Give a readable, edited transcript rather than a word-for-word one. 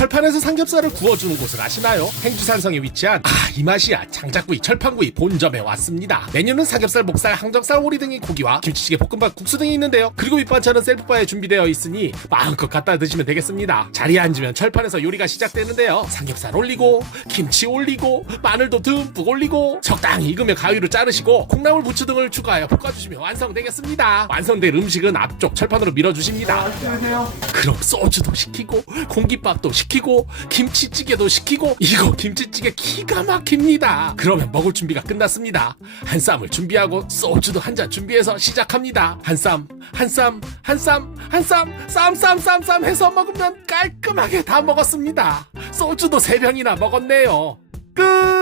철판에서 삼겹살을 구워주는 곳을 아시나요? 행주산성에 위치한 이 맛이야 장작구이 철판구이 본점에 왔습니다. 메뉴는 삼겹살, 목살, 항정살, 오리 등의 고기와 김치찌개, 볶음밥, 국수 등이 있는데요. 그리고 밑반찬은 셀프바에 준비되어 있으니 마음껏 갖다 드시면 되겠습니다. 자리에 앉으면 철판에서 요리가 시작되는데요. 삼겹살 올리고 김치 올리고 마늘도 듬뿍 올리고 적당히 익으면 가위로 자르시고 콩나물, 부추 등을 추가하여 볶아주시면 완성되겠습니다. 완성된 음식은 앞쪽 철판으로 밀어주십니다. 그럼 소주도 시키고 공깃밥도 시키고 김치찌개도 시키고 이거 김치찌개 기가 막힙니다. 그러면 먹을 준비가 끝났습니다. 한 쌈을 준비하고 소주도 한 잔 준비해서 시작합니다. 한 쌈 쌈 해서 먹으면 깔끔하게 다 먹었습니다. 소주도 3병이나 먹었네요. 끝.